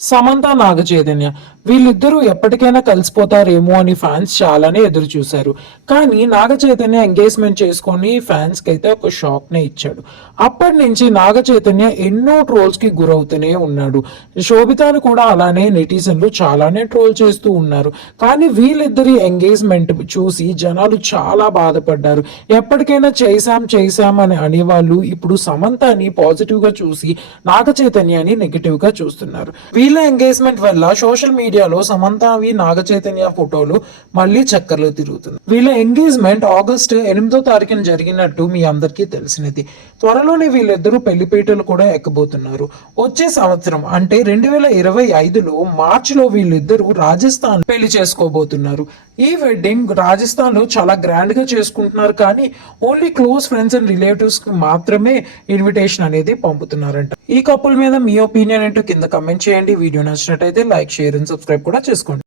సమంత నాగ చైతన్య వీళ్ళిద్దరూ ఎప్పటికైనా కలిసిపోతారేమో అని ఫ్యాన్స్ చాలానే ఎదురు చూశారు కానీ నాగ చైతన్య ఎంగేజ్మెంట్ చేసుకొని ఫ్యాన్స్కి అయితే ఒక షాక్నే ఇచ్చాడు. అప్పటి నుంచి నాగ చైతన్య ఎన్నో ట్రోల్స్కి గురవుతూనే ఉన్నాడు. శోభితాను కూడా అలానే నెటిజన్లు చాలానే ట్రోల్ చేస్తూ ఉన్నారు. కానీ వీళ్ళిద్దరి ఎంగేజ్మెంట్ చూసి జనాలు చాలా బాధపడ్డారు. ఎప్పటికైనా చేశాం చేశాం అని అనేవాళ్ళు ఇప్పుడు సమంతని పాజిటివ్గా చూసి నాగ చైతన్యాన్ని చూస్తున్నారు. వీ చూస్తున్నారు వీళ్ళ ఎంగేజ్మెంట్ వల్ల సోషల్ మీడియాలో సమంతవి నాగ చైతన్య ఫోటోలు మళ్ళీ చక్కర్లు తిరుగుతుంది వీళ్ళ ఎంగేజ్మెంట్ ఆగస్ట్ ఎనిమిదో తారీఖున జరిగినట్టు మీ అందరికీ తెలిసినది. త్వరలోనే వీళ్ళిద్దరూ పెళ్ళిపీటలు కూడా ఎక్కబోతున్నారు. వచ్చే సంవత్సరం అంటే రెండు వేల ఇరవై ఐదులో మార్చిలో వీళ్ళిద్దరూ రాజస్థాన్ పెళ్ళి చేసుకోబోతున్నారు. ఈ వెడ్డింగ్ రాజస్థాన్లో చాలా గ్రాండ్గా చేసుకుంటున్నారు కానీ ఓన్లీ క్లోజ్ ఫ్రెండ్స్ అండ్ రిలేటివ్స్కి మాత్రమే ఇన్విటేషన్ అనేది పంపుతున్నారంట. ఈ కపుల్ మీద మీ ఒపీనియన్ ఏంటో కింద కమెంట్ చేయండి. వీడియో నచ్చినట్టయితే లైక్ షేర్ అండ్ సబ్స్క్రైబ్ కూడా చేసుకోండి.